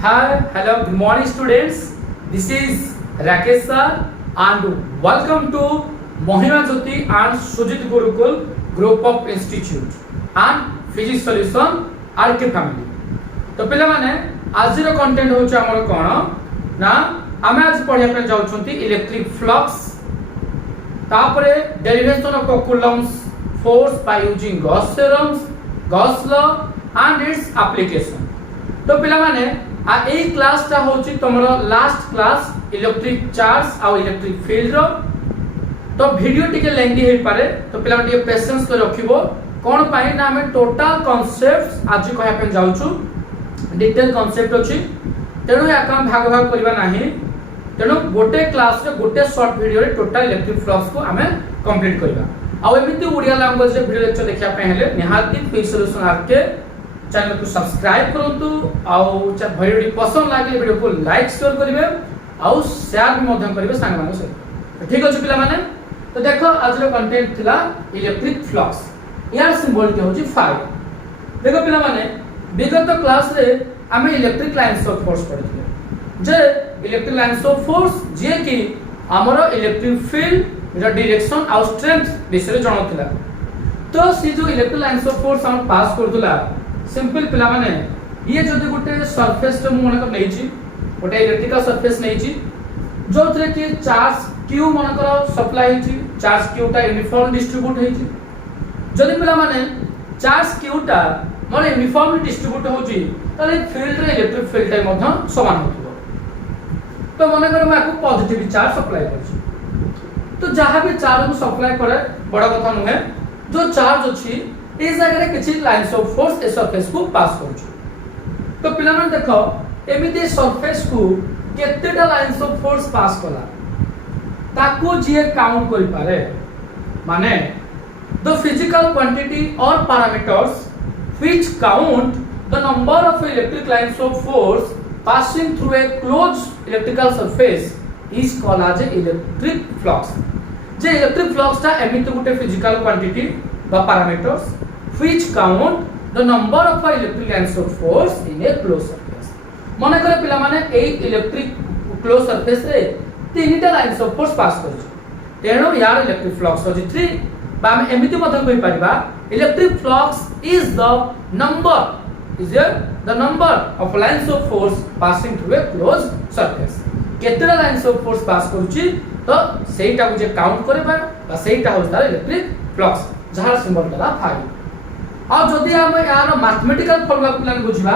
Hi, hello, good morning students. This is Rakesh sir and welcome to Mohima Jyoti and Sujit Gurukul Group of Institute and Physics Solution RK Family. तो पिला माने आज रो content होछ हमर कोन ना आमे आज पढिया पे जाउछंती इलेक्ट्रिक फ्लक्स तापरे derivation of Coulomb's force by using Gauss theorems Gauss law and its application. तो पिला माने आ ए क्लास ता होची तमरो लास्ट क्लास इलेक्ट्रिक चार्ज और इलेक्ट्रिक फील्ड रो. तो वीडियो टिके लेंदी हे पारे तो पिला टिके पेशेंस को रखिबो कोन पाई ना हमें टोटल कांसेप्ट्स आज कहया पे जाउछु डिटेल कांसेप्ट अछि तेणु या काम भाग भाग करबा नाही. तेणु गोटे क्लास रे गोटे शॉर्ट वीडियो रे टोटल इलेक्ट्रिक फ्लक्स को हमें कंप्लीट करबा. आ एमिति ओडिया लैंग्वेज रे वीडियो लेक्चर देखिया पे हेले निहाती फिजिक्स सॉल्यूशन आके चैनल को सब्सक्राइब करंतु आउ वीडियो पसंद लागे वीडियो को लाइक शेयर करिवे आउ शेयर भी मध्यम करिवे संग माने से. ठीक अछि पिला माने. तो देखो आज रो कंटेंट थिला इलेक्ट्रिक फ्लक्स. यार सिंबल के होची phi. देखो पिला माने विगत क्लास रे हमें इलेक्ट्रिक लाइन्स ऑफ फोर्स पढिथिले जे इलेक्ट्रिक लाइन्स ऑफ फोर्स जे कि हमरो इलेक्ट्रिक फील्ड रो डायरेक्शन आउ स्ट्रेंथ विषय जणोथिला. तो सी जो इलेक्ट्रिक लाइन्स ऑफ फोर्स हम पास करथुला सिंपल पिला माने ये जदी गुटे सरफेस रे मु मनक नैची गुटे इलेक्ट्रिकल सरफेस नैची जोथरे कि चार्ज q मनकर सप्लाई हिची चार्ज q टा यूनिफॉर्म डिस्ट्रीब्यूट हिची. जदी पिला माने चार्ज q टा माने यूनिफॉर्म डिस्ट्रीब्यूट होची तले फील्ड रे इलेक्ट्रिक फील्ड टाइ मध्य समान होतबो. तो माने कर मैं आपको पॉजिटिव चार्ज सप्लाई करछी तो जहां भी चार्ज को सप्लाई करे बड़ा कथा नहे जो चार्ज अछि ए जगह रे किछि lines of force a surface को पास करछु. तो पिला माने देखो एमिते सरफेस को केतेटा लाइन्स ऑफ फोर्स पास कला ताको जे काउंट करि पारे माने द फिजिकल क्वांटिटी और parameters which count the number of electric lines of force passing through a closed electrical surface is called as a electric flux. J electric flux ता एमिति गुटे physical quantity बा parameters which count the number of electric lines of force in a closed surface. माने करे पिला माने ए electric close surface रे तीनटा lines of force पास करछ तेनो यार इलेक्ट्रिक फ्लक्स अछि 3 बा हम एमिति मधन कहि परिबा electric flux is the number of lines of force passing through a closed surface. केतरा लाइन्स ऑफ फोर्स पास करूची तो सेटा को जे काउंट करबा बा सेटा होस तार इलेक्ट्रिक फ्लक्स जहार सिंबल तला phi. आ जदी हम यार मैथमेटिकल फार्मूला प्लान बुझबा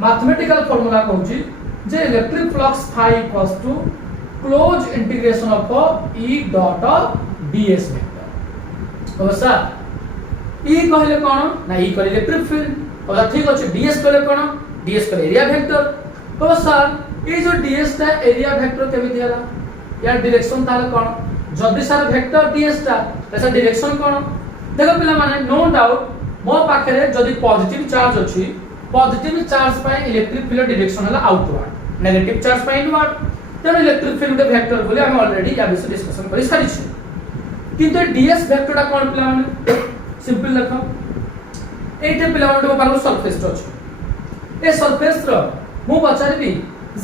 मैथमेटिकल फार्मूला कहूची जे electric flux phi equals to close integration of E dot ds vector. तो सर E कहले कोन ना E कहले इलेक्ट्रिक फील्ड और ठीक अछि ds कहले कोन ds कहले एरिया वेक्टर. तो सर ए जो ds ता एरिया वेक्टर केबे दियाला यार डायरेक्शन ताले कोन जदी सर वेक्टर ds ता ऐसा डायरेक्शन कोन देखो पिला माने नो डाउट मो पाखरे जदी पॉजिटिव चार्ज अछि पॉजिटिव चार्ज पाए इलेक्ट्रिक फील्ड डायरेक्शन हला आउटवर्ड नेगेटिव चार्ज पाए इनवर्ड. तेन इलेक्ट्रिक फील्ड वेक्टर बोले हम ऑलरेडी या विषय डिस्कशन करि सारि छी. किंतु ds वेक्टर ता कोन पिला माने सिंपल देखो एटे पिला माने पारो सरफेस अछि ए सरफेस रो मु पचारिबी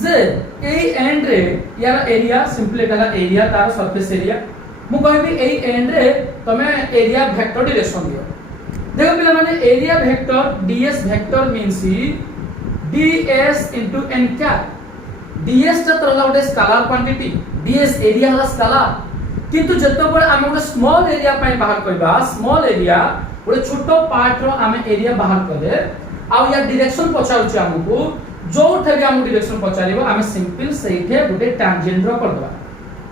जे ए एंड रे यार एरिया सिंपल एटा एरिया तार सरफेस एरिया मु कहबी ए एंड रे तमे एरिया वेक्टर डायरेक्शन दियो. देखो पिला माने area vector ds vector means ds n cap. ds ता तरला उटे स्केलर क्वांटिटी ds एरिया हला स्केलर किंतु जतो पर हम उटे स्मॉल एरिया पय बाहर करबा स्मॉल एरिया उटे छोटो पार्ट रो हम एरिया बाहर करे आ या डायरेक्शन पचाउची हमकु जो ठगे हम डायरेक्शन पचारिबो हम सिंपल सेठे गुटे टैंजेंट ड्रा कर दबा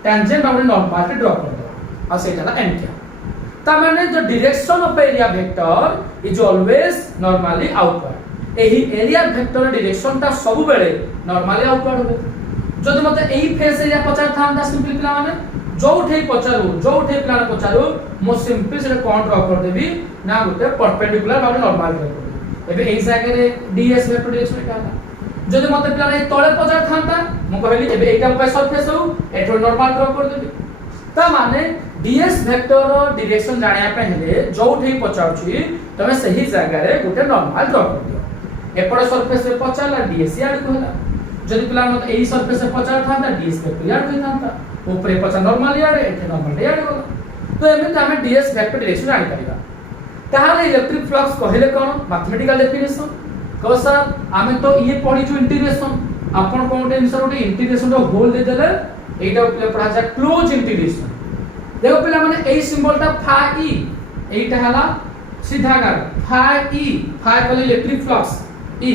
टैंजेंट और नॉर्मल ड्रा कर दबा आ सेटा n क्या ता माने the direction of area vector is always normally outward. एही एरिया वेक्टर डायरेक्शन ता सब बेले नॉर्मली आउटवर्ड होबे. जदि मते एही फेस एरिया पचार थांदा सिंपल पिला माने जो उठे प्लान पचारो मो सिंपल से कोन ड्रा कर देबी ना गुटे परपेंडिकुलर बारे नॉर्मल ड्रा कर देबी. एबे एई जागे रे ds वेक्टर डायरेक्शन का जदि मते प्लान ए तळे पचार थांता मु कहली एबे एटा पे सरफेस हो एठो नॉर्मल ड्रा कर देबी. ता माने ds वेक्टर डायरेक्शन जानिया पे हेले जो उठे पचारछि तमे सही जागा रे गुटे नॉर्मल ड्रा कर दियो. एपड़ सरफेस रे पचारला ds याड कहला जदि पिला मत एई सरफेस से पचार थांता डीएस वेक्टर याड होई थांता ऊपर पचा नॉर्मल याड एथे नॉर्मल याड गला तो एमे हमें डीएस वेक्टर डायरेक्शन जानि परिबा ताहाले इलेक्ट्रिक फ्लक्स कहले कोन मैथमेटिकल डेफिनेशन को सर आमे तो ये पढी छु इंटीग्रेशन आपण कोन टेंशन ओटे इंटीग्रेशन रो होल दे देले एटा पिला पढा जा क्लोज इंटीग्रेशन देखो पिला माने एई सिंबल ता फा ई एटा हला सीधा गार फा ई फा कहले इलेक्ट्रिक फ्लक्स ई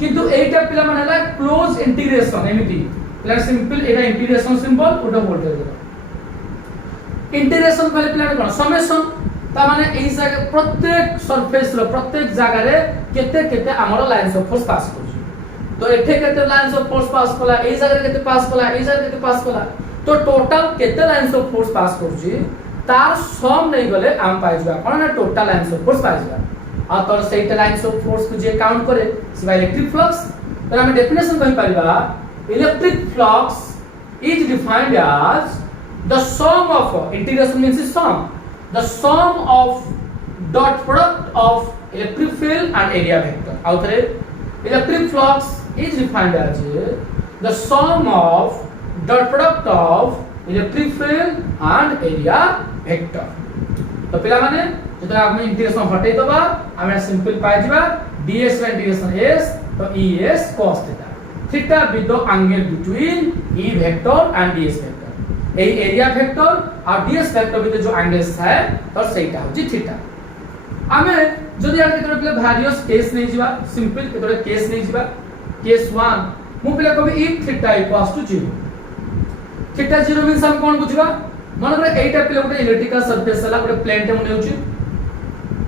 किंतु एटा पिला माने हला क्लोज इंटीग्रेशन एमिति पिला सिंपल एटा इंटीग्रेशन सिंबल ओटा होल दे देले इंटीग्रेशन कहले पिला कोन समेशन ता माने एई जगह प्रत्येक सरफेस रो प्रत्येक जगह रे केते केते हमरो लाइंस ऑफ फोर्स पास कर तो एठे केते लाइंस ऑफ फोर्स पास कला एई जगह केते पास कला एई जगह केते पास कला तो टोटल केते लाइंस ऑफ फोर्स पास करछि तार सम नै गले हम पाइ जबा कोन ना टोटल लाइंस ऑफ फोर्स पाइ जबा आ तो सेट लाइंस ऑफ फोर्स को जे काउंट करे सिवा इलेक्ट्रिक फ्लक्स तो हम डेफिनेशन कहि परिबा electric flux is defined as the sum of integration means sum the sum of dot product of electric field and area vector outre electric flux is defined as the sum of dot product of electric field and area vector तो पिला माने जतो हम integration हटै दबा हम simple पाइ जिबा ds by integration s तो es cos theta theta with the angle between e vector and ds vector A area vector और डीएस वेक्टर बिते जो एंगल्स है तो सेटा हो जी थीटा आमे जदि यार केतरे पिले वेरियस केस नै जिबा सिंपल केतरे केस नै जिबा केस 1 मु पिले कबि if theta equals to 0 theta 0 means हम कोन बुझबा मन रे एटा पिले गोटे इलेक्ट्रिकल सरफेस हला गोटे प्लेन टे मने होची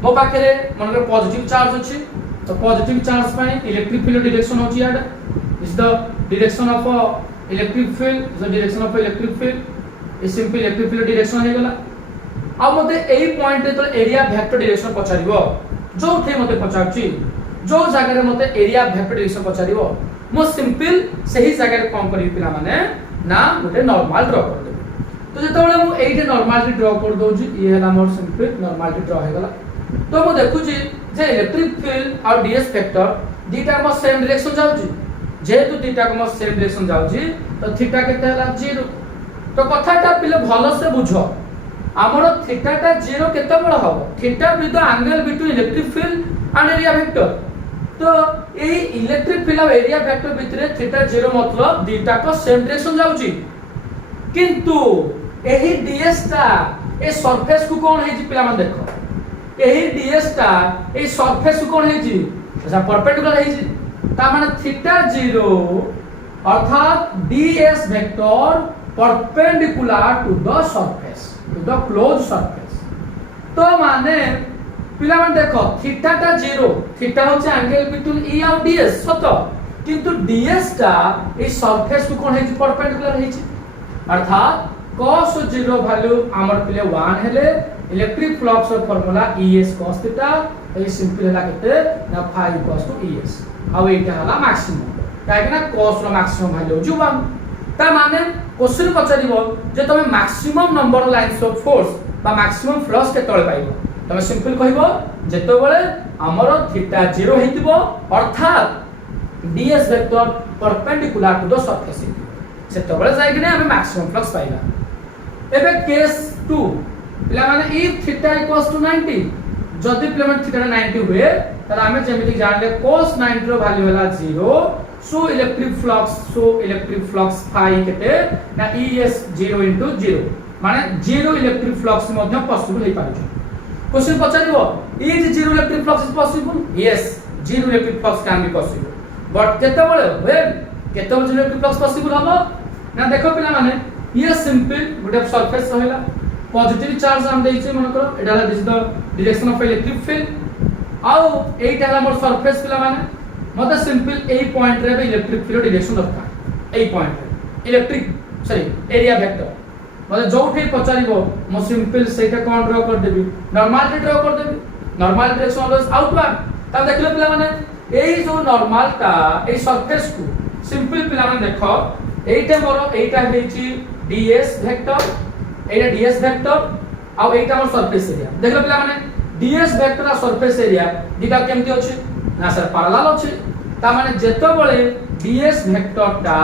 मो पाखरे मन रे पॉजिटिव चार्ज अछि तो पॉजिटिव चार्ज पय इलेक्ट्रिक फील्ड डायरेक्शन होची यार is the direction of electric field is the direction of electric field ए सिंपल इलेक्ट्रिक फील्ड डायरेक्शन हे गला आ मते एई पॉइंट रे तो एरिया वेक्टर डायरेक्शन पचारिबो जो थे मते पचारची जो जगह रे मते एरिया वेक्टर डायरेक्शन पचारिबो मो सिंपल सही जगह रे कोन करी पिला माने ना गोटे नॉर्मल ड्रा कर देबो तो जेतबेले मु एइटे नॉर्मली ड्रा कर दोजी ई हैला मोर सिंपल नॉर्मली ड्रा हे गला तो मु देखुची जे इलेक्ट्रिक फील्ड और डीएस वेक्टर दीटा म सेम डायरेक्शन जाउची जेहेतु दीटा को म सेम डायरेक्शन जाउची तो थीटा केते हैला 0 तो कथाटा पिले भलो से बुझो हमरो थीटाटा 0 केते बड़ हो theta with the angle between electric field and area vector तो ए इलेक्ट्रिक फील्ड और एरिया वेक्टर भितरे थीटा 0 मतलब दीटा को सेम डायरेक्शन जाउची किंतु एही डीएस ता ए सरफेस को कोन हेजी पिला मन देखो एही डीएस ता ए सरफेस को कोन हेजी अच्छा परपेंडिकुलर हेजी ता माने थीटा 0 अर्थात DS vector perpendicular to the surface to the closed surface तो माने पिला मन देखो थीटा ता 0 थीटा होचे एंगल बिटवीन ई और डीएस सतो किंतु डीएस ता ए सरफेस को कोन हेची परपेंडिकुलर हेची अर्थात cos 0 वैल्यू हमर पिले 1 हेले इलेक्ट्रिक फ्लक्स रो फार्मूला es cos थीटा ए सिंपल हला केते ना phi equals to es आ एटा हला मैक्सिमम काहे ना cos रो मैक्सिमम वैल्यू जो 1 ता माने क्वेश्चन पचारिबो जे तमे maximum number lines of force बा मैक्सिमम फ्लक्स के तळे पाइबो तमे सिंपल कहिबो जेतो बेले हमरो थीटा 0 हेतिबो अर्थात DS vector perpendicular to the surface सेतो बेले जाय कि ने हम मैक्सिमम फ्लक्स पाइबा एबे केस 2 पिला माने इफ थीटा इक्वल्स टू 90 जदि पिला माने थीटा 90 हुए त हमें जेमिति जानले cos 90 रो वैल्यू होला 0 so electric flux phi केते ना es 0 into 0 माने 0 इलेक्ट्रिक फ्लक्स मध्य पॉसिबल हे पारछ क्वेश्चन पचारिबो is 0 electric flux is possible yes 0 electric flux can be possible but केते बळे when केते बळे इलेक्ट्रिक फ्लक्स पॉसिबल हबो ना देखो पिला माने ये सिंपल गुड सरफेस रहला पॉजिटिव चार्ज हम देइछे मन करो एडाला this the direction of electric field आउ एटा हमर सरफेस पिला माने मते सिंपल ए पॉइंट रे इलेक्ट्रिक फील्ड डायरेक्शन दरकार ए पॉइंट रे इलेक्ट्रिक सॉरी एरिया वेक्टर मते जोठी पचारिबो म सिंपल सेटा कोन ड्रा कर देबी नॉर्मल ड्रा कर देबी नॉर्मल डायरेक्शन ऑलवेज आउटवर्ड ता देखले पिला माने एई जो नॉर्मल ता ए सरफेस को सिंपल पिला माने देखो एटा मोर एटा हेची डीएस वेक्टर एटा डीएस वेक्टर आ एटा मोर सरफेस एरिया देखले पिला माने डीएस वेक्टर आ सरफेस एरिया दिटा केमती अछि ना सर पैरेलल अछि ता माने जेतबेले ds वेक्टरटा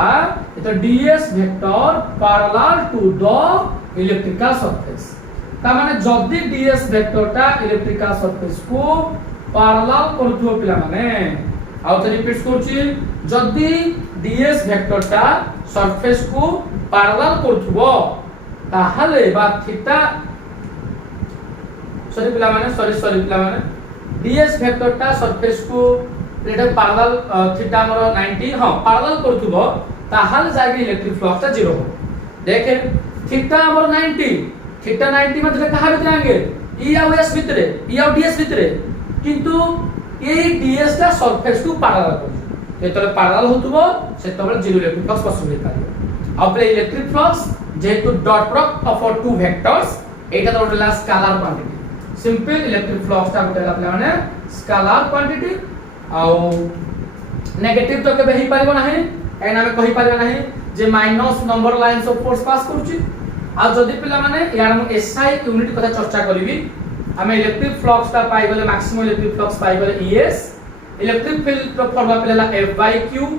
तो ds vector parallel to the electrical surface ता माने जदी ds वेक्टरटा इलेक्ट्रिकल सरफेस को पैरेलल करथुव पिला माने आउ तो रिपीट करछि जदी ds वेक्टरटा सरफेस को पैरेलल करथुव ताहाले बा थीटा सॉरी पिला माने ds वेक्टरटा सरफेस को एटा पैरेलल थीटा हमर 90 हां पैरेलल करथुबो ताहाल जागे इलेक्ट्रिक फ्लक्स ता 0 हो देखे थीटा हमर 90 थीटा 90 मतलब कहा भीतर आगे ई आ s भीतरे ई आ ds भीतरे किंतु ए ds ता सरफेस को पैरेलल कर जेतले पैरेलल होतुबो सेतबे 0 इलेक्ट्रिक फ्लक्स पॉसिबल पारिबो अब इलेक्ट्रिक फ्लक्स जेतु dot product of two vectors एटा तो होला scalar quantity simple electric flux ता गोटे आपले माने स्केलर क्वांटिटी आउ नेगेटिव तो केबे ही पारिबो नाही एना हम कहि पारिबो नाही जे minus number lines of force pass करछि आ जदी पिला माने यार हम एसआई यूनिट कथा चर्चा करबी हम इलेक्ट्रिक फ्लक्स ता पाइ गले मैक्सिमम इलेक्ट्रिक फ्लक्स पाइ गले एस इलेक्ट्रिक फील्ड तो फॉर्मूला पिला F by Q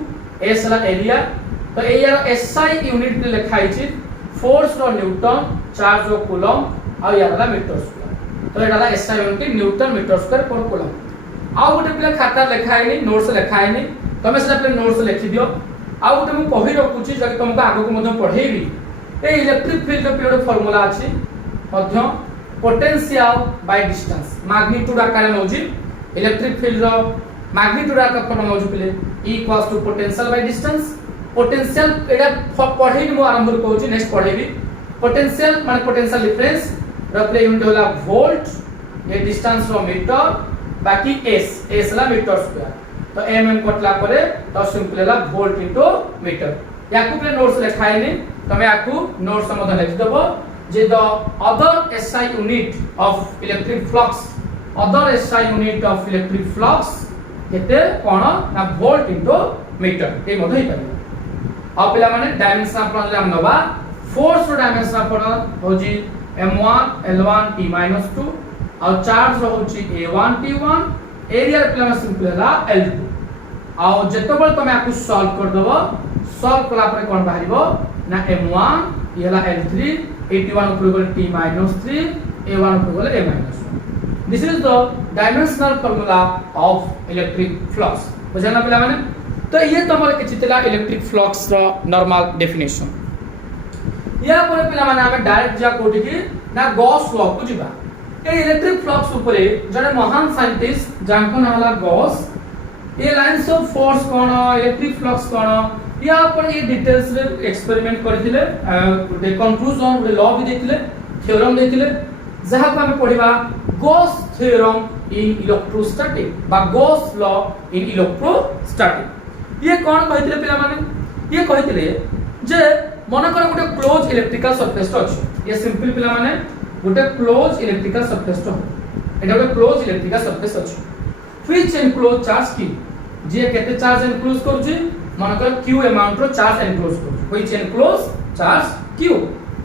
S ला एरिया तो ए यार एसआई यूनिट लिखाइ छि फोर्स रो न्यूटन चार्ज रो कूलम आ यार ला मीटर स्क्वायर तो एटा ला SI unit newton metre square per coulomb आ गोटे पिला खाता लिखाइ नै नोट्स लिखाइ नै तमे से अपने नोट्स लिखि दियो आ गोटे मु कहि रखुची जकि तुमको आगो को मधे पढेबी ए इलेक्ट्रिक फील्ड रो पिरियड फार्मूला अछि मध्य पोटेंशियल बाय डिस्टेंस मैग्नीट्यूड आकार नोजी इलेक्ट्रिक फील्ड रो मैग्नीट्यूड आकार फॉर्मूला नोजी पिले E equals to potential by distance potential एटा पढेई मु आरंभ कहूची नेक्स्ट पढेबी पोटेंशियल माने पोटेंशियल डिफरेंस रो प्ले यूनिट होला वोल्ट ये डिस्टेंस रो मीटर बाकी s ला मीटर स्क्वायर तो mm कटला परे तो सिंपल ला वोल्ट इनटू मीटर याकू पे नोट्स लिखाइ नै तमे याकू नोट्स मधे लिखि देबो जे the other SI unit of electric flux other SI unit of electric flux केते कोन ना वोल्ट इनटू मीटर ए मधे ही पाबो आ पिला माने डायमेंशन अपन जे हम नबा फोर्स रो डायमेंशन अपन होजी m1 l1 t-2 और चार्ज होची a1 t1 एरिया पिला में सिंपल ला l2 और जेतबल तमे आकु सॉल्व कर दबो सॉल्व कला पर कोन बाहरिबो ना m1 ये ला l3 a1 ऊपर गले t-3 a1 ऊपर गले a-1 this is the dimensional formula of electric flux बुझना पिला माने तो ये तमर के चितला इलेक्ट्रिक फ्लक्स रो नॉर्मल डेफिनेशन या पर पिला माने हमें डायरेक्ट जा कोठी की ना गॉस लॉ को जिबा ए इलेक्ट्रिक फ्लक्स ऊपर जने महान साइंटिस्ट जानको नाला गॉस ये लाइंस ऑफ फोर्स कोन इलेक्ट्रिक फ्लक्स कोन या पर ये डिटेल्स रे एक्सपेरिमेंट करथिले दे कंक्लूजन रे लॉ भी देथिले थ्योरम देथिले जहा को हमें पढिबा गॉस थ्योरम इन इलेक्ट्रोस्टैटिक बा गॉस लॉ इन इलेक्ट्रोस्टैटिक ये कोन कहिथिले पिला माने ये कहिथिले जे मन कर गोटे क्लोज इलेक्ट्रिकल सरफेस अछि ये सिंपल पिला माने गोटे क्लोज इलेक्ट्रिकल सरफेस तो एटा गोटे क्लोज इलेक्ट्रिकल सरफेस अछि व्हिच एनक्लोज चार्ज की जे केते चार्ज एनक्लोज करछि मन कर q अमाउंट रो चार्ज एनक्लोज करछि व्हिच एनक्लोज चार्ज q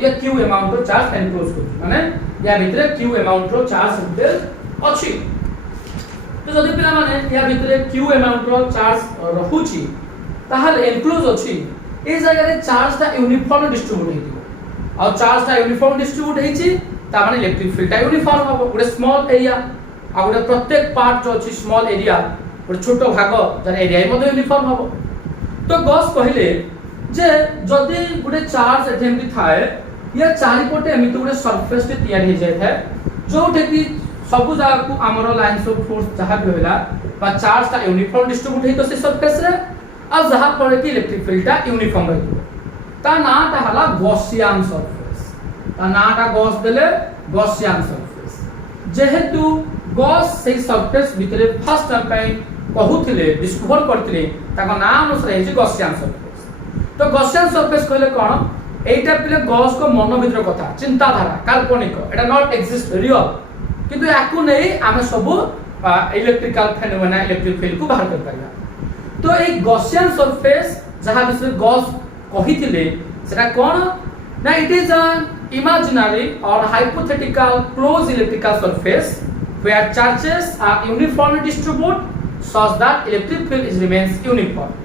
ये q अमाउंट रो चार्ज एनक्लोज करछि माने या भितरे q अमाउंट रो चार्ज सेंटर अछि तो जदि पिला माने या भितरे q अमाउंट रो चार्ज रहुछि ताहाल एनक्लोज अछि ए जगह रे चार्ज ता यूनिफॉर्म डिस्ट्रीब्यूट हेतिबो और चार्ज ता यूनिफॉर्म डिस्ट्रीब्यूट हेछि ता माने इलेक्ट्रिक फील्ड ता यूनिफॉर्म हो गोटे स्मॉल एरिया आ गोटे प्रत्येक पार्ट जो अछि स्मॉल एरिया गोटे छोटो भाग जर एरिया मध्ये यूनिफॉर्म हो तो गॉस कहिले जे जदी गोटे चार्ज एथेम भी थाए या चारिपटे एमिति गोटे सरफेस ते तयार हे जाय थाए जोठे कि सब जगह को हमरो लाइंस ऑफ फोर्स जहा भी होला बा चार्ज ता यूनिफॉर्म डिस्ट्रीब्यूट हे तो से सरफेस रे आ जहा पर कि इलेक्ट्रिक फील्ड ता यूनिफॉर्म रहतो ता नाटा हला गॉसियन सरफेस ता नाटा गॉस देले गॉसियन सरफेस जेहेतु गॉस से सरफेस भितरे फर्स्ट टाइम कहूथिले डिस्कवर करथिले ताको नाम अनुसार हे गॉसियन सरफेस तो गॉसियन सरफेस कहले कोन एटा पिले गॉस को मन भितर कथा चिंताधारा काल्पनिक एटा नॉट एग्जिस्ट रियल किंतु याकू नै आमे सब इलेक्ट्रिकल फेनोमेना इलेक्ट्रिक फील्ड को बाहर कर पारिया तो ए गॉसियन सरफेस जहा बिसरे गॉस कहिथिले सेटा कोन ना it is an imaginary or hypothetical closed electrical surface where charges are uniformly distributed such that electric field is remains uniform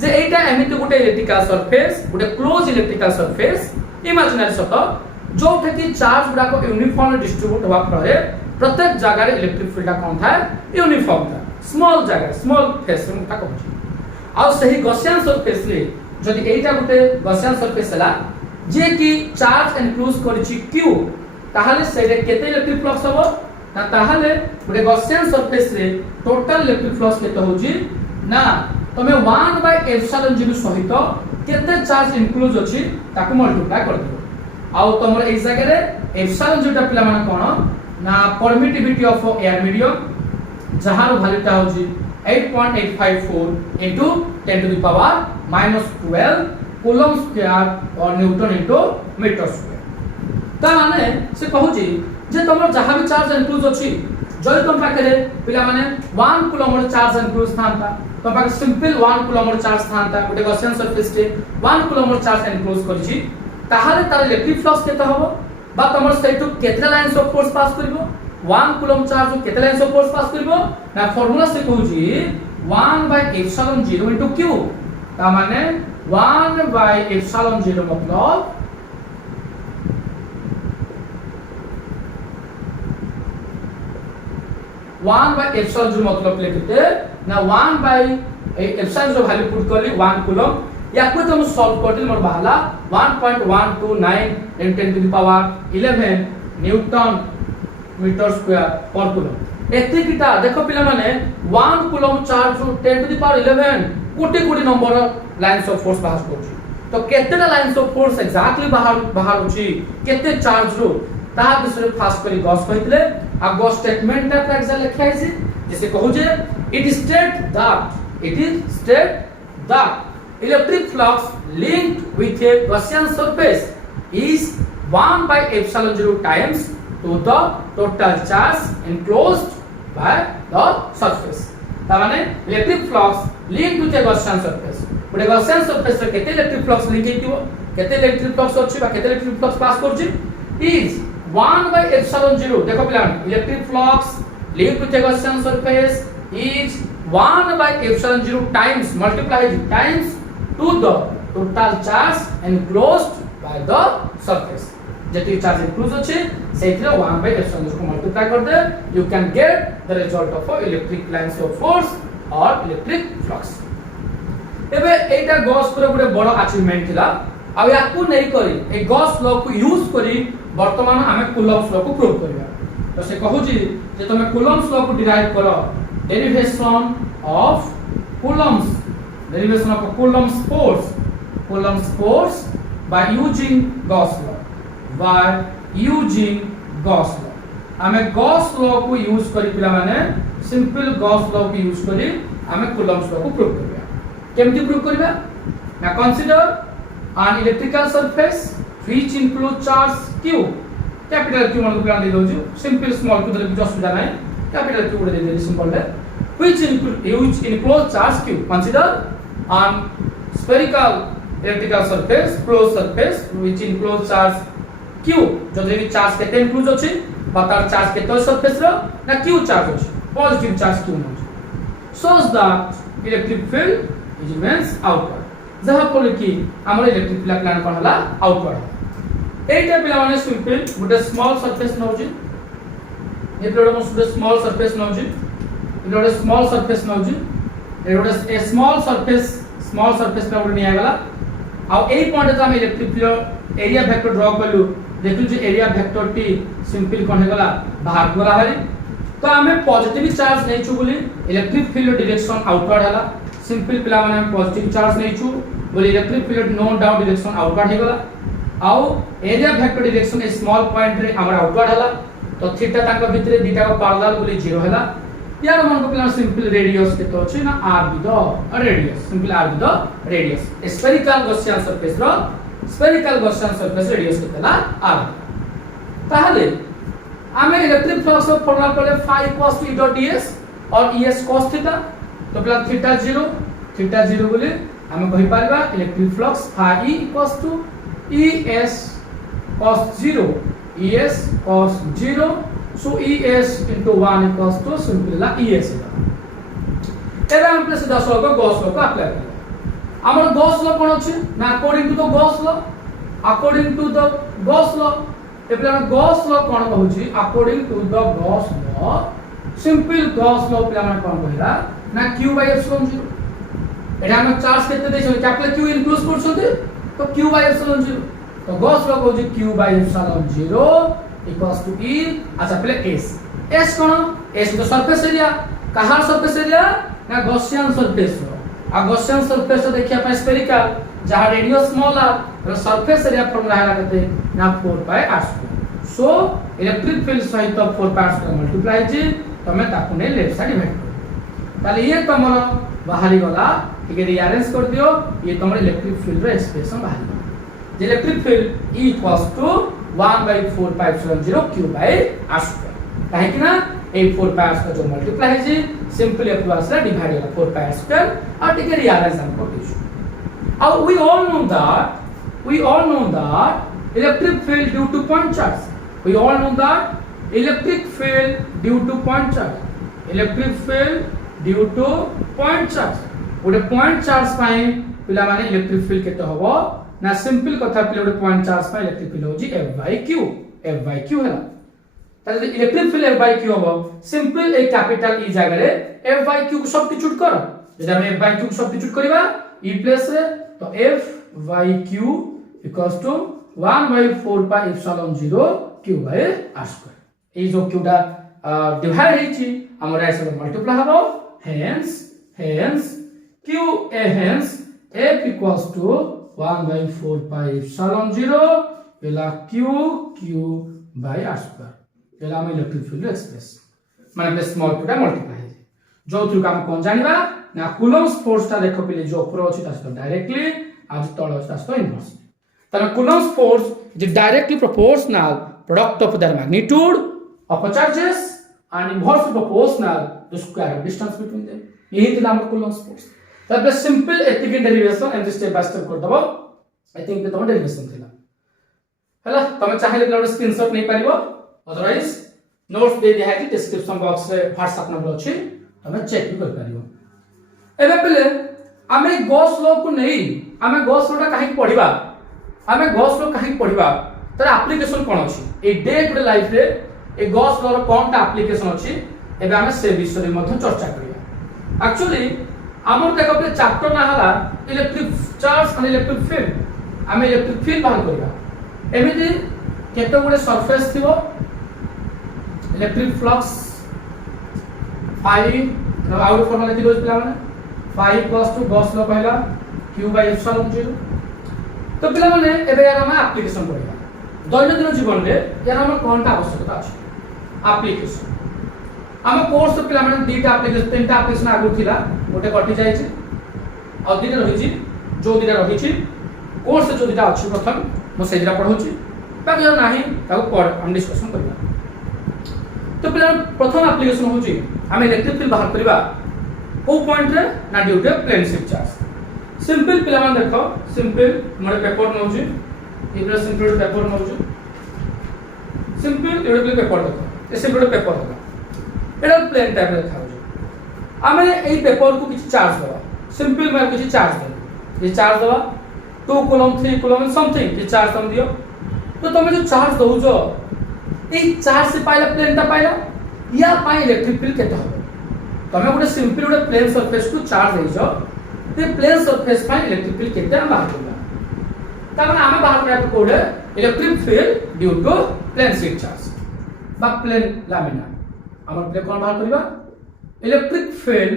जे एटा एमिति गुटे इलेक्ट्रिकल सरफेस गुटे क्लोज इलेक्ट्रिकल सरफेस इमेजिनरी सत जो कि चार्ज गुडा को uniform distribute होवा फळे प्रत्येक जगह रे इलेक्ट्रिक फील्ड कोन था यूनिफॉर्म था स्मॉल जगह स्मॉल फेस रे का कहूची आ सही गॉसियन सरफेस रे जदि एटा गुटे गॉसियन सरफेस हला जे कि चार्ज एनक्लोज करछि q ताहाले सेडे केते इलेक्ट्रिक फ्लक्स हबो ताहाले गुटे गॉसियन सरफेस रे टोटल इलेक्ट्रिक फ्लक्स केते होची ना तमे 1 बाय एप्सिलॉन 0 सहित केते चार्ज इनक्लोज अछि ताको मल्टीप्लाई कर दिबो आ तमर ए जगह रे एप्सिलॉन 0 टा पिला माने कोन ना परमिटिविटी ऑफ एयर मीडियम जहार वैल्यूटा होची 8.854 into 10 to the power -12 coulomb square और न्यूटन इनटू मीटर स्क्वायर ता माने से कहूची जे तमर जहां भी चार्ज इनक्लोज अछि जय तुम पाखरे पिला माने 1 कूलम चार्ज इनक्लोज थांता तो पाखे सिंपल 1 कूलम चार्ज थांता गुटे गॉसियन सरफेस रे 1 कूलम चार्ज इनक्लोज करछि ताहाले तार इलेक्ट्रिक फ्लक्स केते होबो बा तमर सेटु केते लाइन्स ऑफ फोर्स पास करबो 1 कूलम चार्ज केते लाइन्स ऑफ फोर्स पास करबो ना फार्मूला से कहूची 1 बाय एप्सिलॉन 0 इनटू q ता माने 1 बाय एप्सिलॉन 0 मतलब 1 बाय एप्सिलॉन 0 मतलब लिखते ना 1 बाय एप्सिलॉन जो वैल्यू पुट करली 1 कूलम या को तुम सॉल्व करते मोर बहला 1.129 10 to the power 11 newton metre square per coulomb एते किटा देखो पिला माने 1 coulomb charge 10 to the power 11 कोटी कोटी number lines of force pass करछि तो केतेटा लाइन्स ऑफ फोर्स एक्जेक्टली बाहर होछि केते चार्ज रो ता विषय फास्ट करी गॉस कहितले आ गॉस स्टेटमेंट ता एक्जेक्ट लिखाइ छै जैसे कहू जे it is state that electric flux linked with a Gaussian surface is 1 by epsilon 0 times to the total charge enclosed by the surface ता माने electric flux linked with a Gaussian surface Gute Gaussian surface रे केते electric flux link हेतिबो केते electric flux अछि बा केते electric flux पास करछि is 1 by epsilon 0 देखो पिला electric flux linked with a Gaussian surface is 1 by epsilon 0 times multiplied times to the total charge enclosed by the surface जति charge enclosed अछि सेथिरे 1 by epsilon 0 को multiply कर दे you can get the result of electric lines of force or electric flux एबे एटा Gauss पर गुटे बड़ achievement थिला आ याकू नै करी ए गॉस लॉ को यूज करी वर्तमान हमें कूलम्स लॉ को प्रूव करबा तो से कहू जी जे तमे कूलम्स लॉ को डिराइव करो derivation of Coulomb's derivation of Coulomb's force by using Gauss law हमें Gauss law को यूज करी पिला माने सिंपल Gauss law को यूज करी हमें Coulomb's law को प्रूव करबा केमति प्रूव करबा ना consider an electrical surface which includes charge q capital q मन को प्लान दे दोजु सिंपल स्मॉल को दे कुछ असुविधा नै capital q they they simple ले which includes charge q consider on spherical electrical surface closed surface which includes charge q जदि भी charge केते इनक्लूड अछि बतार चार्ज केते सरफेस रो ना q चार्ज अछि पॉजिटिव चार्ज q अछि shows that electric field is remains outward जहा पर कि हमर इलेक्ट्रिक फील्ड प्लान पहला आउटवर्ड एटा पिला माने सिंपल गुटे स्मॉल सरफेस नउछि ए प्रोडक्ट मो स्मॉल सरफेस नउछि इलोडे स्मॉल सरफेस नउछि एरोडे ए स्मॉल सरफेस ना उडनी आगला आ ए पॉइंट जे हम electric field area vector draw करलु देखलु जे एरिया वेक्टर टी सिंपल कोन हेगला बाहर गला हारी तो हमें पॉजिटिव चार्ज नै छु बोली इलेक्ट्रिक फील्ड डायरेक्शन आउटवर्ड हला सिंपल पिला माने हम पॉजिटिव चार्ज नै छु बोली electric field no doubt direction outward हेगला आ एरिया वेक्टर डायरेक्शन ए स्मॉल पॉइंट रे हमरा आउटवर्ड हला तो थीटा ताको भितरे दीटा को पैरेलल बोली 0 हला यार मन को पिला सिंपल रेडियस के तो अछि ना r with the radius simple r with the radius spherical Gaussian surface रो स्फेरिकल गॉसियन सरफेस रेडियस केतला r ताहले हमें इलेक्ट्रिक फ्लक्स ऑफ फॉर्मूला पले phi cos t dot ds और es cos थीटा तो पिला थीटा 0 बोले हम कहि पारबा electric flux phi equals to es cos 0 es cos 0 so es into 1 equals to simple la es एबे हम प्लस सीधा सलग गॉस लॉ को अप्लाई करिया हमर गॉस लॉ कोन अछि ना according to the Gauss law according to the Gauss law एबे हम गॉस लॉ कोन कहूची according to the Gauss law simple Gauss law पे हम कोन कहला ना q बाय एप्सिलॉन 0 एटा हम चार्ज केते दै छै कैपिटल q इनक्लूड करछोते तो q बाय एप्सिलॉन 0 तो गॉस लॉ कहूची q by epsilon 0 equals to e अच्छा पहले s कोन s तो सरफेस एरिया कहार सरफेस एरिया ना गॉसियन सरफेस आ गॉसियन सरफेस तो देखिया पाए स्फेरिकल जहां रेडियस स्मॉल आ तो सरफेस एरिया फॉर्मूला है कते ना 4 पाई r2 सो इलेक्ट्रिक फील्ड सहित 4 पाई r2 मल्टीप्लाई जी तमे ताकू ने लेफ्ट साइड डिवाइड कर ताले ये तमरो बाहरी गला ठीक है रीअरेंज कर दियो ये तमरो इलेक्ट्रिक फील्ड रो एक्सप्रेशन बाहरी electric field E equals to 1/4 pi epsilon 0 q by r2 काहे कि ना ए 4 पाई r2 जो मल्टीप्लाई है जी सिंपली प्लस रे डिवाइड होला 4 पाई r2 और ठीक है रीअरेंज हम कर दियो और we all know that electric field due to point charge we all know that electric field due to point charge electric field due to point charge ओडे point charge पाए पिला माने इलेक्ट्रिक फील्ड केते होबो ना सिंपल कथा पिला ओडे point charge पाए इलेक्ट्रिक फील्ड होजी F by Q हैला ताले electric field F by Q होबो सिंपल ए कैपिटल E जगह रे F by Q को सब्स्टिट्यूट करो जदि हम F by Q को सब्स्टिट्यूट करबा E प्लस रे तो F by Q equals to 1/4 pi epsilon 0 Q by r2 ए जो Q दा डिवाइड हेची हमरा ऐसे मल्टीप्लाई हबो hence Q hence F equals to 1/4 pi epsilon 0 एला Q by r2 एला हम इलेक्ट्रिक फील्ड एक्सप्रेस माने प्लस स्मॉल q दा मल्टीप्लाई जो थ्रू काम कोन जानिबा ना कूलम्स फोर्स ता देखो पहिले जो ऊपर अछि तास तो डायरेक्टली आज तळ अछि तास तो इनवर्स तने coulomb's force is directly proportional product of their magnitude of charges and inversely proportional to square of distance between them यही थिला हमर कूलम्स फोर्स तबे सिंपल एतिक derivation and step by step कर दबो आई थिंक के तम डेरिवेशन थिला हला तमे चाहिले प्ले स्क्रीनशॉट नै पारिबो अदरवाइज नोट्स दे दिया है डिस्क्रिप्शन बॉक्स रे व्हाट्सएप नंबर अछि तमे चेक भी कर पारिबो एबे पहले आमे गॉस लॉ को नहीं आमे गॉस लॉ ता काहे पढिबा आमे गॉस लॉ काहे पढिबा तर एप्लीकेशन कोन अछि ए डे टू डे लाइफ रे ए गॉस लॉ रो कोनटा एप्लीकेशन अछि एबे आमे से विषय रे मध्ये चर्चा करिया एक्चुअली हमर देखो पे चैप्टर ना हला electric charge and electric field आमे इलेक्ट्रिक फील्ड बाहर करिया एमिति केते गुडे सरफेस थिबो इलेक्ट्रिक फ्लक्स फाई आउट फॉर्मूला थी रोज पिला माने phi equals to Gauss law कहला q बाय एप्सिलॉन 0 तो पिला माने एबे यार हम एप्लीकेशन करिया दैनंदिन जीवन रे यार हम कोनटा आवश्यकता अछि एप्लीकेशन हम कोर्स पिला माने दीटा एप्लीकेशन तीनटा एप्लीकेशन आगु थिला गोटे कटि जाय छै और दीटा रहि छी जो दीटा रहि छी कोर्स जो दीटा अछि प्रथम म सेजरा पढौ छी बाकी जो नाही ताको पर हम डिस्कशन करिया तो पिला प्रथम एप्लीकेशन होची हम इलेक्ट्रिक फील्ड बाहर करबा को पॉइंट रे ना due to plane shift charge simple पिला मान देखो सिंपल मोर पेपर नउची इबरा सिंपल पेपर नउची सिंपल एडे पेपर देखो ए सिंपल पेपर देखो एडा प्लेन टाइप रे थाउ आमे एई पेपर को किछ चार्ज दवा सिंपल मार किछ चार्ज दे ये चार्ज दवा 2 कूलम 3 कूलम समथिंग ये चार्ज तुम दियो तो तुम जो चार्ज दउ जो ए चार्ज से पाइला प्लेन ता पाइला या पाइ इलेक्ट्रिक फील्ड केते हो तमे गोटे सिंपल गोटे प्लेन सरफेस को चार्ज देइ जो ते प्लेन सरफेस पाइ इलेक्ट्रिक फील्ड केते हम बाहर करबा ता माने हम बाहर करबा कोडे electric field due to plane sheet charge बा प्लेन लामिना हमर प्ले कोन बाहर करबा electric field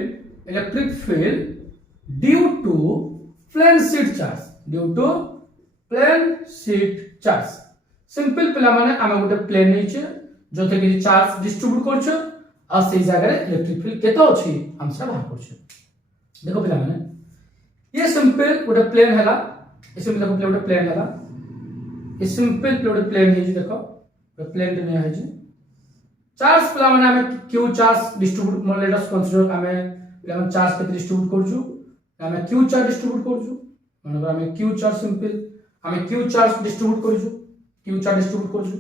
due to plane sheet charge simple पिला माने हम गोटे प्लेन नै छै जोते कि चार्ज डिस्ट्रीब्यूट करछ आ से जगह रे इलेक्ट्रिक फील्ड केतो अछि हम सब बाहर करछ देखो पिला माने ये सिंपल गोटे प्लेन हैला ये सिंपल देखो गोटे प्लेन हैला ये सिंपल गोटे प्लेन है जी देखो प्लेन नै है जी चार्ज पिला माने हम क्यू चार्ज डिस्ट्रीब्यूट मोर लेट अस कंसीडर हमें पिला माने चार्ज के डिस्ट्रीब्यूट करछु हमें क्यू चार्ज डिस्ट्रीब्यूट करछु माने हमें क्यू चार्ज सिंपल हमें क्यू चार्ज डिस्ट्रीब्यूट करछु क्यू चार्ज डिस्ट्रीब्यूट करछु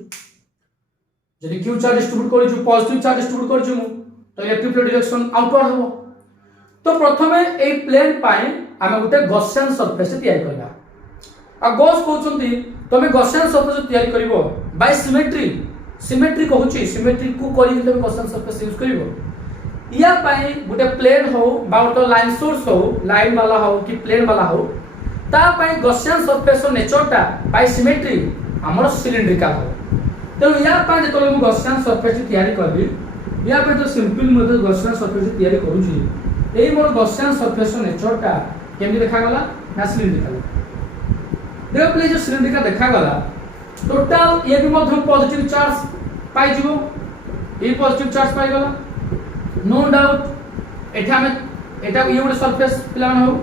जदि क्यू चार्ज डिस्ट्रीब्यूट करछु पॉजिटिव चार्ज डिस्ट्रीब्यूट करछु तो इलेक्ट्रिक फील्ड डायरेक्शन आउटवर्ड हो तो प्रथमे ए प्लेन पाए आमे गुटे गॉसियन सरफेस तैयार करबा आ गॉस कहउछंती तमे गॉसियन सरफेस तैयार करिवो बाय सिमेट्री कहउची सिमेट्री को करी तमे गॉसियन सरफेस यूज करिवो या पाए गुटे प्लेन हो बा तो लाइन सोर्स हो लाइन वाला हो कि प्लेन वाला हो ता पाए गॉसियन सरफेस नेचरटा बाय सिमेट्री हमर सिलिंड्रिकल हो तो या पाए जतले मु गॉसियन सरफेस तैयार करबी या पे तो सिंपल मते गॉसियन सरफेस तैयार करूची एई मोर गॉसियन सरफेस नेचरटा केमि देखा गला ना सिलिंड्रिकल देखो प्लीज जो सिलिंड्रिकल देखा गला टोटल ये भी मध्य पॉजिटिव चार्ज पाई जिवो ए पॉजिटिव चार्ज पाई गला नो डाउट एठा में एटा ये गोटे सरफेस प्लान हो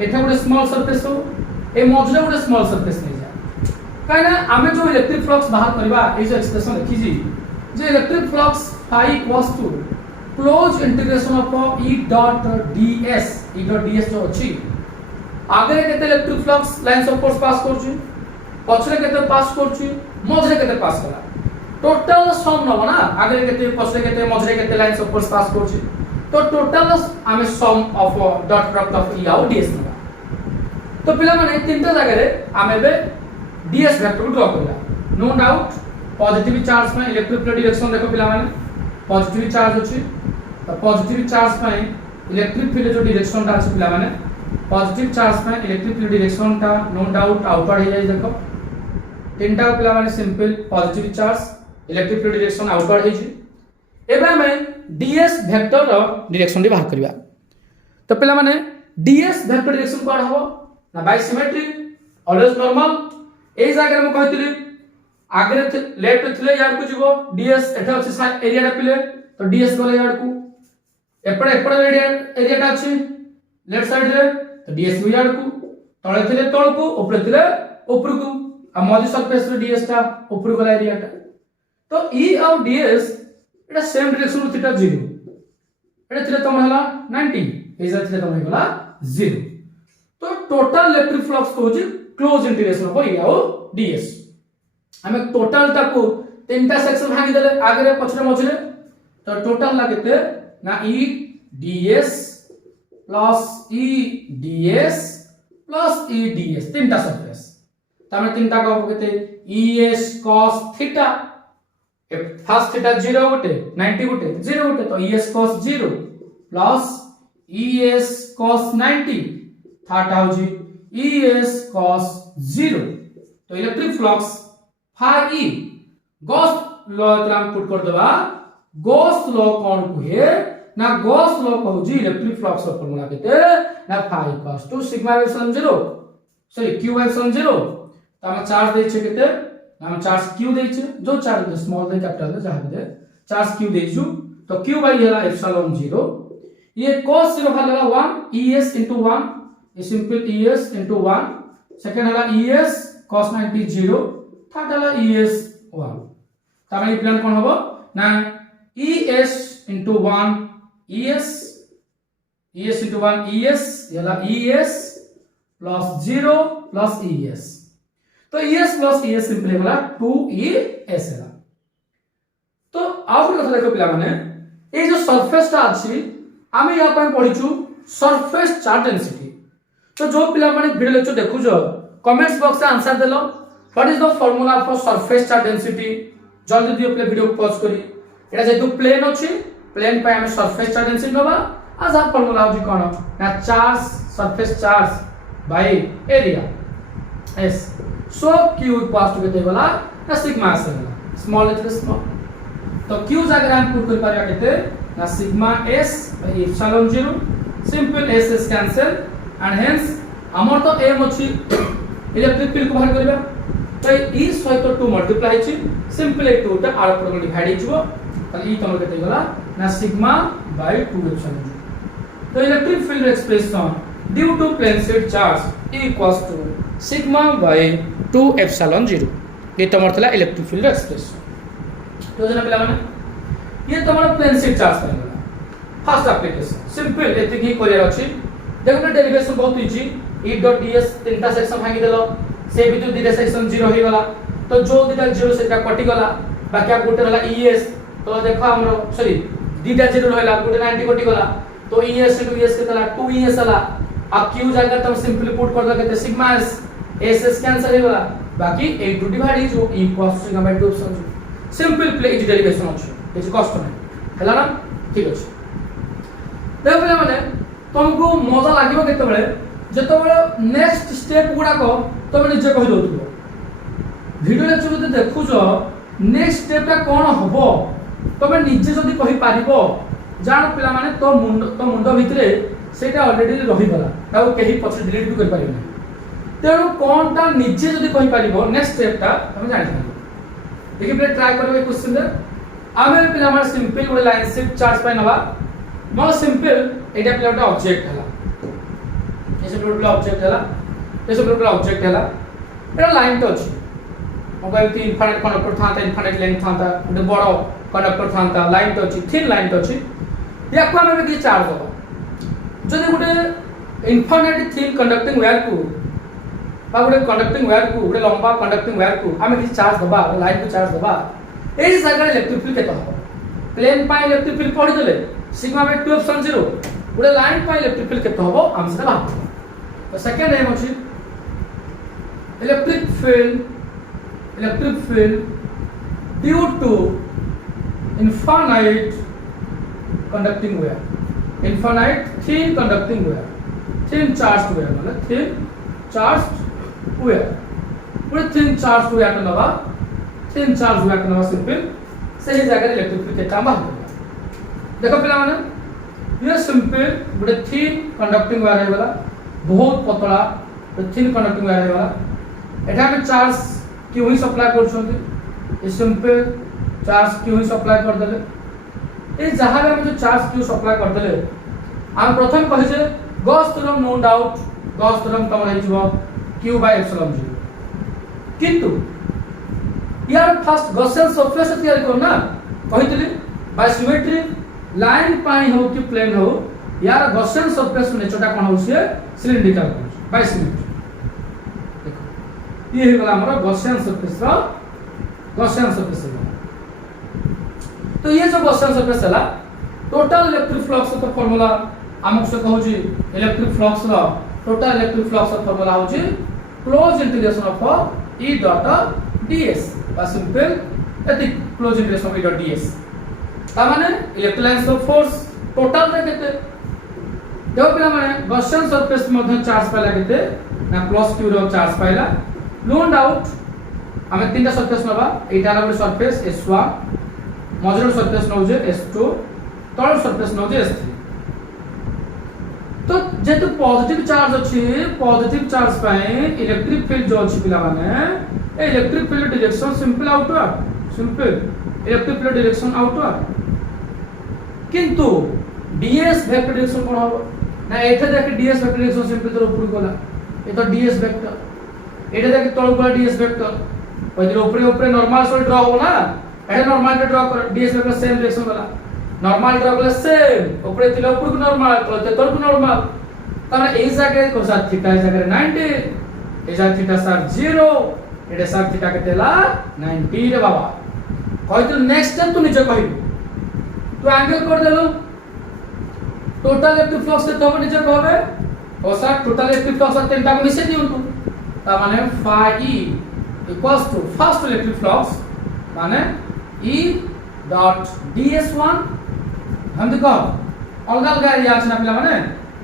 एठा गोटे स्मॉल सरफेस हो ए मध्य गोटे स्मॉल सरफेस नै जा काइना आमे जो इलेक्ट्रिक फ्लक्स बाहर करबा ए जो एक्सप्रेशन लिखि जी जे electric flux phi equals to close integration of E dot ds जो अछि आगे केते electric flux lines of force pass करछि पछरे केते पास करछि मझरे केते पास करा टोटल सम न ना आगे केते पछरे केते मझरे केते लाइंस ऑफ फोर्स पास करछि तो टोटल आमे sum of dot product of E आउ ds नबा तो पिला माने तीनटा जगह रे आमे बे ds वेक्टर ड्रा करला नो डाउट पॉजिटिव चार्ज में इलेक्ट्रिक फील्ड डायरेक्शन देखो पिला माने पॉजिटिव चार्ज अछि तो पॉजिटिव चार्ज में इलेक्ट्रिक फील्ड जो डायरेक्शन ता अछि पिला माने पॉजिटिव चार्ज में इलेक्ट्रिक फील्ड डायरेक्शन ता नो डाउट आउटवर्ड हो जाय देखो तीनटा पिला माने simple positive charge electric field direction outward हो छै एबे हमें ds वेक्टर रो डायरेक्शन दे बाहर करबा तो पिला माने ds वेक्टर डायरेक्शन कोन हो ना बाय सिमेट्री ऑलवेज नॉर्मल ए जगह में कहतिली आगे लेफ्ट थिले यार को जीवो ds एठा अछि एरिया टा पिले तो ds गले यार को एपड़े एरिया टा अछि लेफ्ट साइड रे तो ds भी यार को तळे थिले तळ को ऊपर थिले ऊपर को आ मध्य सरफेस रे ds टा ऊपर गला एरिया टा तो E और ds एटा सेम डायरेक्शन थीटा 0 एटा थिले तम हला 90 एजा थिले तम गला 0 तो टोटल इलेक्ट्रिक फ्लक्स को जी क्लोज इंटीग्रेशन हो E और ds हमें टोटल टाको तीनटा सेक्शन भागी देले आगे पछरे मझरे तो टोटल ला केते ना E ds plus E ds plus E ds तीनटा सरफेस तमे तीनटा को केते Es cos theta first theta 0 गोटे 90 गोटे 0 गोटे तो Es cos 0 plus Es cos 90 third हो जी Es cos 0 तो electric flux phi E Gauss law हम पुट कर देबा गॉस लॉ कोन कहे ना गॉस लॉ कहू जी इलेक्ट्रिक फ्लक्स रो फार्मूला केते ना phi equals to sigma epsilon 0 sorry q epsilon 0 त हम चार्ज दै छै केते हम चार्ज q दै छै जो चार्ज दे स्मॉल दे कैपिटल दे जहां दे चार्ज q दै छु तो q बाय हला एप्सिलॉन 0 ये cos 0 हला 1 es 1 ये सिंपल es 1 सेकंड हला es cos 90 0 थर्ड हला es 1 तामे ई प्लान कोन होबो ना es 1 es 1 es यला es प्लस 0 प्लस es तो es प्लस es सिंपल होला 2es होला तो आउट कथा देखो पिला माने ए जो सरफेस ता अछि आमे या पय पढिछु सरफेस चार्ज डेंसिटी तो जो पिला माने वीडियो लेक्चर देखु जो कमेंट्स बॉक्स में आंसर देलो what is the formula for surface charge density जल्दी दियो प्ले वीडियो को पॉज करी एटा जेतु प्लेन अछि प्लेन पे हमें सरफेस चार्ज डेंसिटी नबा आज आप फार्मूला होजी कोन ना charge surface charge by area s so q equals to केते होला ना सिग्मा से स्मॉल इज स्मॉल तो q जगह हम पुट कर पारिया केते ना sigma s by epsilon 0 simple s cancel and hence हमर तो एम अछि इलेक्ट्रिक फील्ड को बाहर करबा तो ई सहित 2 मल्टीप्लाई छि सिंपल 2 टा r पर डिवाइड हिजबो त ई तमर केते गला ना सिग्मा बाय 2 एप्सिलॉन तो electric field expression due to plane sheet charge equals to sigma by 2 epsilon 0 ये तमर थला इलेक्ट्रिक फील्ड एक्सप्रेशन तो जना पिला माने ये तमर प्लेन शीट चार्ज पर गला फर्स्ट एप्लीकेशन सिंपल एते की करियर अछि देखो डेरिवेशन बहुत इजी e डॉट ds तीनटा सेक्शन भागी देलो से बिंदु दिले सेक्शन 0 हो गला तो जो दिटा 0 सेटा कटि गला बाकी आ गुटे हला es तो देखो हमरो सॉरी दिटा 0 रहला गुटे 90 कटि गला तो ES into ES केतला 2ES हला आ Q जगह तुम सिंपली पुट कर दो केते सिग्मा S SS कैंसिल हो गला बाकी 8 to divide is E cos sigma by 2 समझ सिंपल प्ले इज डेरिवेशन अछि इज कष्ट नै हला ना ठीक अछि देखो पिला माने तुमको मजा लागिबो केते बेले जतो बेले नेक्स्ट स्टेप गुडा को तुम निजे कहि दोथुबो वीडियो लेक्चर जदि देखुछो नेक्स्ट स्टेप ता कोन हबो तुम निजे जदि कहि पारिबो जान पिला माने तो मुंड भितरे सेटा ऑलरेडी रही गला ताऊ केही पछ डिलीट भी कर पारिबो तेणु कोन ता निजे जदि कहि पारिबो नेक्स्ट स्टेप ता हम जानि पारिबो देखि प्ले ट्राई करबो ए क्वेश्चन दे आमे पिला माने सिंपल गोटे लाइन शिफ्ट चार्ज पाइ नबा मोर सिंपल एटा पिला गोटे ऑब्जेक्ट हला एसे गोटे ऑब्जेक्ट हला एसे गोटे ऑब्जेक्ट हला एटा लाइन तो अछि मोबाइल तीन इनफाइनाइट कंडक्टर था इनफाइनाइट लेंथ था गोटे बड़ कंडक्टर था लाइन तो अछि थिन लाइन तो अछि या को हमें कि चार्ज हो जदि गोटे इनफाइनाइट थिन कंडक्टिंग वायर को बा गोटे कंडक्टिंग वायर को गोटे लंबा कंडक्टिंग वायर को हमें कि चार्ज दबा लाइन को चार्ज दबा एई जगह इलेक्ट्रिक फील्ड केतो हो प्लेन पाई इलेक्ट्रिक फील्ड पढि देले सिग्मा बाय 2 एप्सिलॉन 0 गोटे लाइन पाई इलेक्ट्रिक फील्ड केतो हो हम से बात तो सेकंड नेम अछि electric field due to infinite conducting wire infinite thin conducting wire thin charged wire मतलब thin charged wire पूरे thin charged wire नवा thin charged wire नवा सिंपल सही जगह इलेक्ट्रिक फील्ड केता बाहर देखो पिला माने ये सिंपल गोटे thin conducting wire है वाला बहुत पतला thin conducting wire है वाला एटा में चार्ज क्यों ही सप्लाई कर छथि ये सिंपल चार्ज क्यों ही सप्लाई कर देले ए जहां में जो चार्ज क्यों सप्लाई कर देले हम प्रथम कहि जे Gauss theorem no doubt Gauss theorem तमर हे जब q बाय एप्सिलॉन 0 किंतु यार फर्स्ट गॉसियन सरफेस तैयार कर ना कहितली बाय सिमेट्री लाइन पाई हो कि प्लेन हो यार गॉसियन सरफेस नेचरटा कोन हो से सिलिंड्रिकल बाय सिमेट्री देखो ये हे गला हमर गॉसियन सरफेस तो ये जो गॉसियन सरफेस हला टोटल इलेक्ट्रिक फ्लक्स का फार्मूला हमक से कहू जी इलेक्ट्रिक फ्लक्स रो टोटल इलेक्ट्रिक फ्लक्स का फार्मूला हो जी close integration of E dot ds बस सिंपल एति close integration of E dot ds ता माने इलेक्ट्रोलाइन्स ऑफ फोर्स टोटल रे केते जो पिला माने गॉसियन सरफेस मध्ये चार्ज पाइला केते ना प्लस q रो चार्ज पाइला नो डाउट हमें तीनटा सरफेस नबा एटा रो सरफेस S1 मझर सरफेस नौ जे S2 तळ सरफेस नौ जे S3 तो जेतु पॉजिटिव चार्ज अछि पॉजिटिव चार्ज पाए इलेक्ट्रिक फील्ड जो अछि पिला माने ए electric field direction simple outward simple electric field direction outward किंतु ds वेक्टर डायरेक्शन कोन हो ना एथे देख ds वेक्टर डायरेक्शन सिंपल तो ऊपर गला ए तो ds वेक्टर एटा देख तळ गला ds वेक्टर पहिले ऊपर नॉर्मल सो ड्रा हो ना एटा नॉर्मल के ड्रा कर ds वेक्टर सेम डायरेक्शन गला नॉर्मल ड्रा करले सेम ऊपर तिला ऊपर को नॉर्मल तले तळ को नॉर्मल तने ए जगह को साथ थीटा ए जगह 90 ए जगह थीटा सर 0 एटा सर थीटा केतेला 90 रे बाबा कहि तो नेक्स्ट स्टेप तू निजे कहि तू एंगल कर देलो टोटल इलेक्ट्रिक फ्लक्स के तो निजे कहबे ओ सर टोटल इलेक्ट्रिक फ्लक्स तीनटा को मिसे दियंतु ता माने phi e equals to first electric flux माने E डॉट ds1 हम देखो अलग अलग एरिया अछि ना पिला माने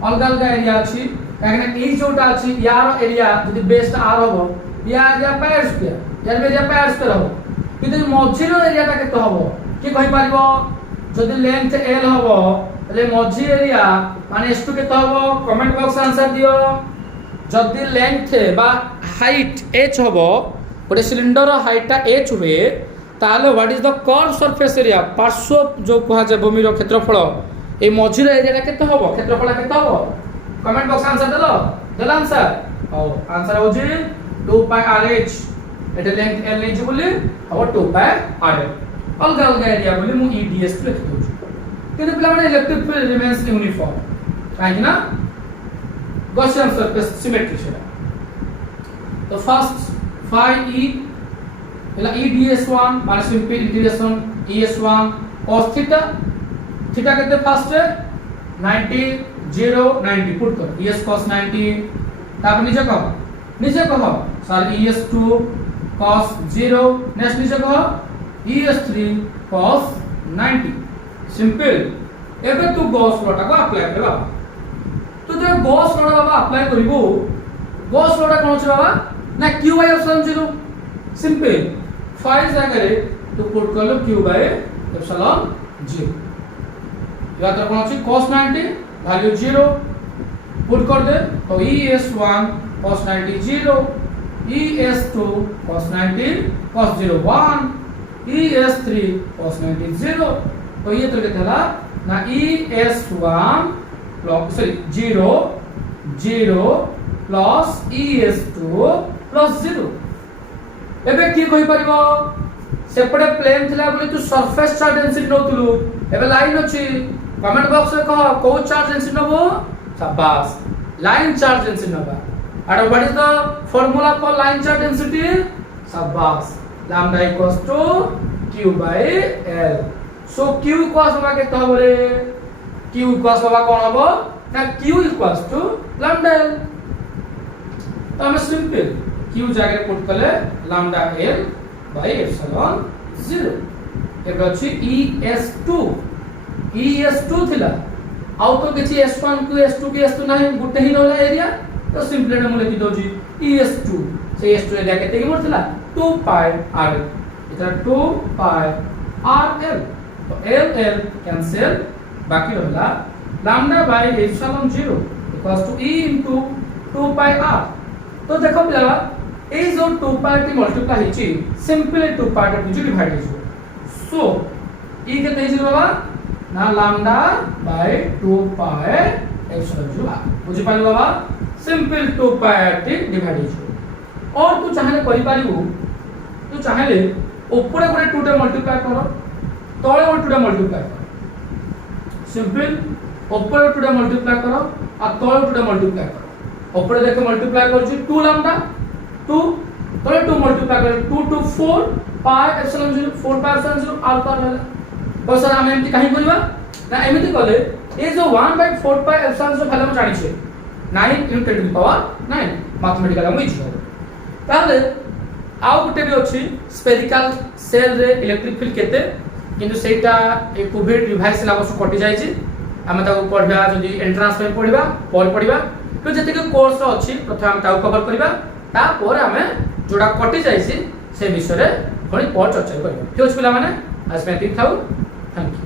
अलग अलग एरिया अछि काहे ई जोटा अछि यार एरिया जदि बेस r होबो या एरिया पायर स्क्वायर यार एरिया पायर स्क्वायर होबो किंतु मझिरो एरियाटा केते होबो कि कहि पारिबो जदि लेंथ l होबो तले मझि एरिया माने s2 केते होबो कमेंट बॉक्स आंसर दियो जदि लेंथ बा हाइट h होबो गोटे सिलिंडर हाइटटा h हुए ताले what is the curve surface area पार्श्व जो कहा जाय भूमि रो क्षेत्रफल ए मझिर एरिया केते होबो क्षेत्रफल केते होबो कमेंट बॉक्स आंसर देला आंसर ओ आंसर हो जे 2 पाई rh एटा लेंथ l नै जे बोले और 2 पाई rl अलग अलग एरिया बोले मु e ds लिख दउ किंतु पिला माने इलेक्ट्रिक फील्ड रिमेन्स यूनिफॉर्म काहे ना गॉसियन सरफेस सिमेट्री छला तो फर्स्ट phi e एला e ds1 माने simple integration es1 cos theta theta केते फर्स्ट 90 0 90 पुट कर es cos 90 तापर नीचे कह सर es2 cos 0 नेक्स्ट नीचे कह es3 cos 90 सिंपल एबे तू गॉस लॉ को अप्लाई करबा तो जब गॉस लॉ बाबा अप्लाई करिवो गॉस लॉ कोन छ बाबा ना q by epsilon 0 simple file जगह रे तो पुट कर लो q by epsilon 0 या तो कोन छ cos 90 वैल्यू 0 पुट कर दे तो es1 cos 90 0 es2 cos 90 cos 0 1 es3 cos 90 0 तो ये तो कितना ना es1 plus sorry 0 0 plus es2 plus 0 एबे की कहि परबो सेपटे प्लेन थिला बोले तू सरफेस चार्ज डेंसिटी नोतलु एबे लाइन अछि कमेंट बॉक्स में कह को चार्ज डेंसिटी नबो शाबाश लाइन चार्ज डेंसिटी नबा and what is the formula for line charge density शाबाश lambda equals to q by l so q equals होगा के तो बोले q equals होगा कौन होबो ना q equals to lambda l तो हम सिंपल q जगह पुट करले lambda l by epsilon 0 एबे अछि es2 थिला आउ तो किछि s1 को s2 के s2 नाही गुटे ही रहला एरिया तो सिंपल हम लिखि दोजी es2 से s2 एरिया केते के मोर थिला 2 pi r इतना 2 pi rl तो l कैंसिल बाकी रहला lambda by epsilon 0 equals to e into 2 pi r तो देखो पिला ए जो 2 pi टी मल्टीप्लाई हिची सिंपली 2 pi टी जो डिवाइड हिजो सो e केते हिजो बाबा ना lambda by 2 pi epsilon 0 बुझि पाइल बाबा सिंपल 2 pi टी डिवाइड हिजो और तू चाहले करि पारिबो तू चाहले ऊपर गोटे 2 टा मल्टीप्लाई करो तळे गोटे 2 टा मल्टीप्लाई करो सिंपल ऊपर 2 टा मल्टीप्लाई करो आ तळे 2 टा मल्टीप्लाई करो ऊपर देखो मल्टीप्लाई कर 2 लैम्डा 2 तळे 2 मल्टीप्लाई कर 2 to 4 pi epsilon 0 4 pi epsilon 0 alpha रहला तो सर हम एमती काहे करबा ना एमती कले ए जो 1/4 pi epsilon 0 भले हम जानि छे 9 into 10 to the power 9 mathematical हम इजी हो ताले आउ गुटे भी अछि स्फेरिकल सेल रे इलेक्ट्रिक फील्ड केते किंतु सेटा ए कोविड रिवाइज सिलेबस कटि जाय छी हम ताको पढिबा जदी एंट्रेंस में पढिबा पर पढिबा तो जते के कोर्स अछि प्रथम हम ताको कवर करबा ता पर हमें जोडा कटि जाय छी से विषय रे थोड़ी पर चर्चा करबा ठीक अछि पिला माने आज मैं ठीक थाउ थैंक यू।